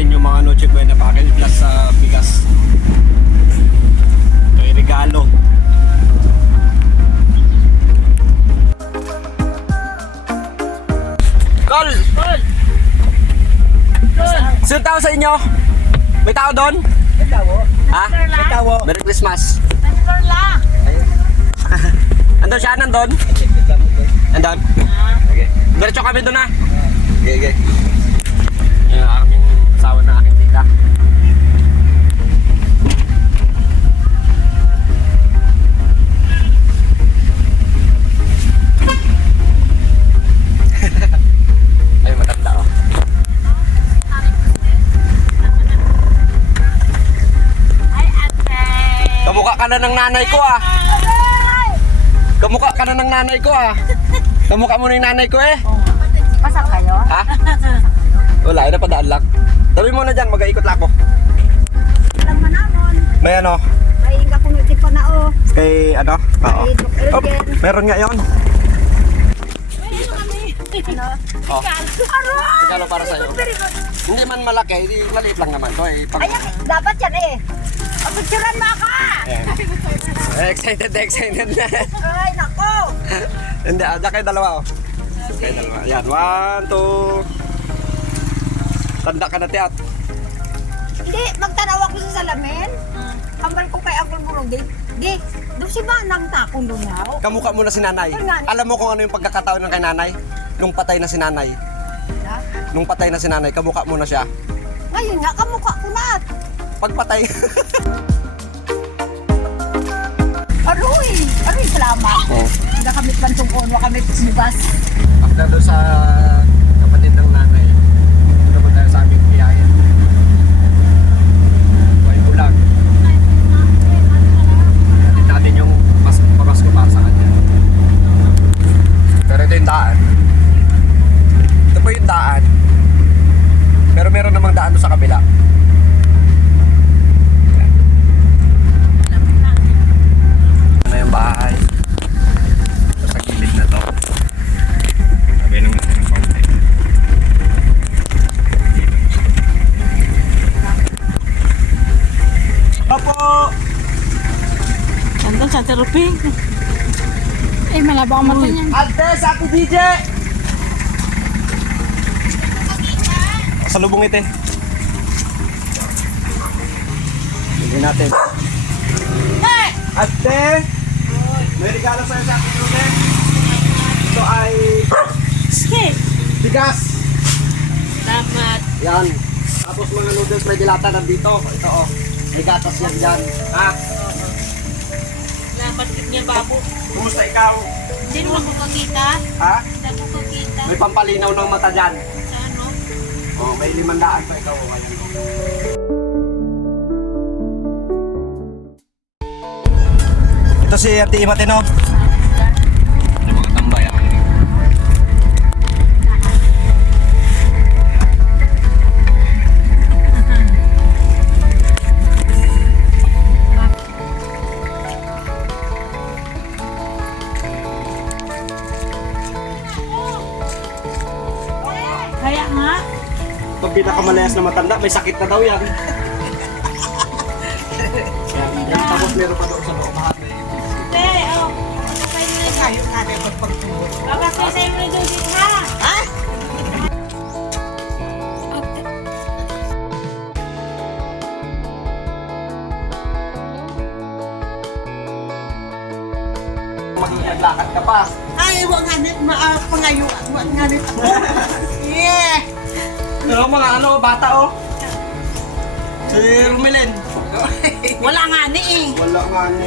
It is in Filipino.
natin yung mga Noche Buena package plus sa bigas. Ito yung regalo. Call! Call! Sino tao sa inyo? May tao doon? Ha? Merry Christmas. Andun siya? Nandun? Andun? Okay. Diretso kami doon ha. Okay, okay. Yung aming asawa na aking tita. Ay, matanda oh. Kamukha ka na ng nanay ko ah. Kamukha ka na ng nanay ko ah. Kamukha mo na yung nanay ko eh. Pasal kayo? Ha? Wala, ay napadaan lang. Tabi mo na dyan, mag-aikot lang ako. Alam mo naman. May ano? May inga pumiti pa na o. Kay ano? Oo. May Dr. Oh, Elgen. meron nga yun. Ano? Oh, Aray! regalo para sa'yo. Hindi man malaki, hindi maliit lang naman to eh. Pag... Ayan, dapat yan eh. Pagpicturan mo ako! Excited na. Ay, nako! Hindi, dyan kayo dalawa oh. Kayo dalawa. Yan, 1, 2. Tanda ka na tiyat. Hindi, magtanaw ako sa salamin. Kambal ko kay Uncle Burong. Di, doon si Manang takong doon ako. Kamukha mo na si nanay. Alam mo kung ano yung pagkakataon ng kay nanay? Nung patay na si nanay. Nung patay na si nanay, kamukha mo na siya. Ngayon nga, kamukha ko na. Pagpatay. Aroy! Aroy, salamat. Oh. Hindi kami pantungkon, kami bukas. After doon sa kapatid ng nanay, naman tayo sa aming biyahe. Buhay ko lang. Natin natin yung pamasko para sa kanya. Pero ito yung daan. Ito po yung daan. Pero meron namang daan doon sa kabila. Ano yung bahay? Ito sa gilid na to. Sabi nung konti. Opo! Nandun sa teraping. Eh, malaba ang mata niyan. Ate, sa ako DJ! Sa lubong ito eh. Hindi natin. Ate! May regalo sa'yo sa akin DJ. Ito ay Sige. bigas. Salamat. Yan. Tapos mga noodles may dilata nandito. Ito oh. May gatas yan dyan. Ha? Salamat niya, babo. Kumusta ikaw? Sino mo kakita? Ha? Sino mo kakita? May pampalinaw ng mata dyan. Sa ano? Oh, may 500 pa ikaw. Ayan oh. Ito si Ate Imatino. Ano mga tambay ah. Kaya nga. Pag pinakamalaya na matanda, may sakit na daw yan. Yan, tapos meron pa doon sa loob. Te, oh. Kapay mo na kayo natin magpagturo. Papasasay mo na doon dito, ha? Ha? Maglakad ka pa. Ay, wag hanip pangayo at wag hanip ako. Yeah! Pero mga ano, bata oh. Si Rumelin. Wala nga ni eh. Wala nga ni.